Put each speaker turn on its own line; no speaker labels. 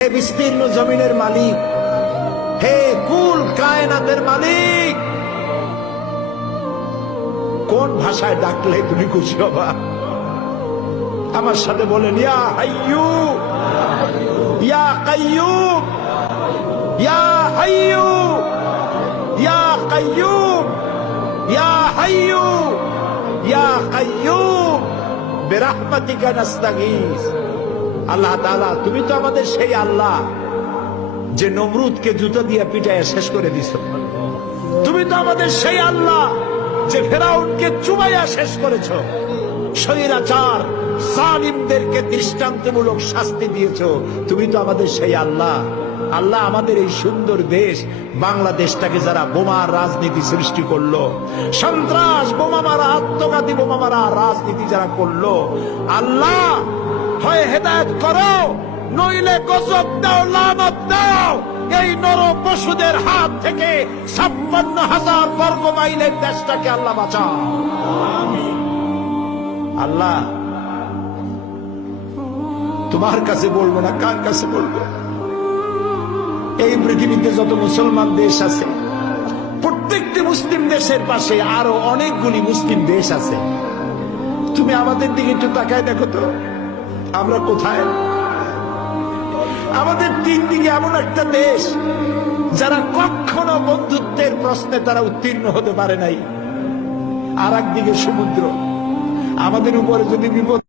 বিস্তীর্ণ জমিনের মালিক, হে কুল কায়নাতের মালিক। কোন ভাষায় ডাকলে তুমি খুশি হবা? আমার সাথে বলেন, ইয়া হাইয়ু, ইয়া কাইয়ুম, ইয়া হাইয়ু, ইয়া কাইয়ুম, ইয়া হাইয়ু, ইয়া কাইয়ুম, বিরহমাতিকা নাস্তাগীস। আল্লাহ তাআলা, তুমি তো আমাদের সেই আল্লাহ যে নমরুদকে জুতো দিয়ে পিটায় শেষ করে দিছ। তুমি তো আমাদের সেই আল্লাহ যে ফেরাউনকে চুমাইয়া শেষ করেছ। স্বৈরাচার সালিমদেরকে দৃষ্টান্তমূলক শাস্তি দিয়েছ। তুমি তো আমাদের সেই আল্লাহ। আল্লাহ আমাদের এই সুন্দর দেশ, বাংলাদেশটাকে যারা বোমার রাজনীতি সৃষ্টি করল, সন্ত্রাস, বোমা মারা, আত্মঘাতী বোমা মারা রাজনীতি যারা করল, আল্লাহ হয় হেদায়ত করো। নইলে গজব দাও, লানত দাও। এই নর পশুদের হাত থেকে ছাপ্পান্ন হাজার বর্গ মাইলের দেশটাকে আল্লাহ বাঁচাও। আল্লাহ, তোমার কাছে বলব না, কার কাছে বলব? এই পৃথিবীতে যত মুসলমান দেশ আছে, প্রত্যেকটি মুসলিম দেশের পাশে আরও অনেকগুলি মুসলিম দেশ আছে। তুমি আমাদের দিকে একটু তাকায় দেখো তো। আমরা কোথায়? আমাদের তিন দিকে এমন একটা দেশ যারা কখনো বন্ধুত্বের প্রশ্নে তারা উত্তীর্ণ হতে পারে নাই। আর একদিকে সমুদ্র। আমাদের উপরে যদি বিপদ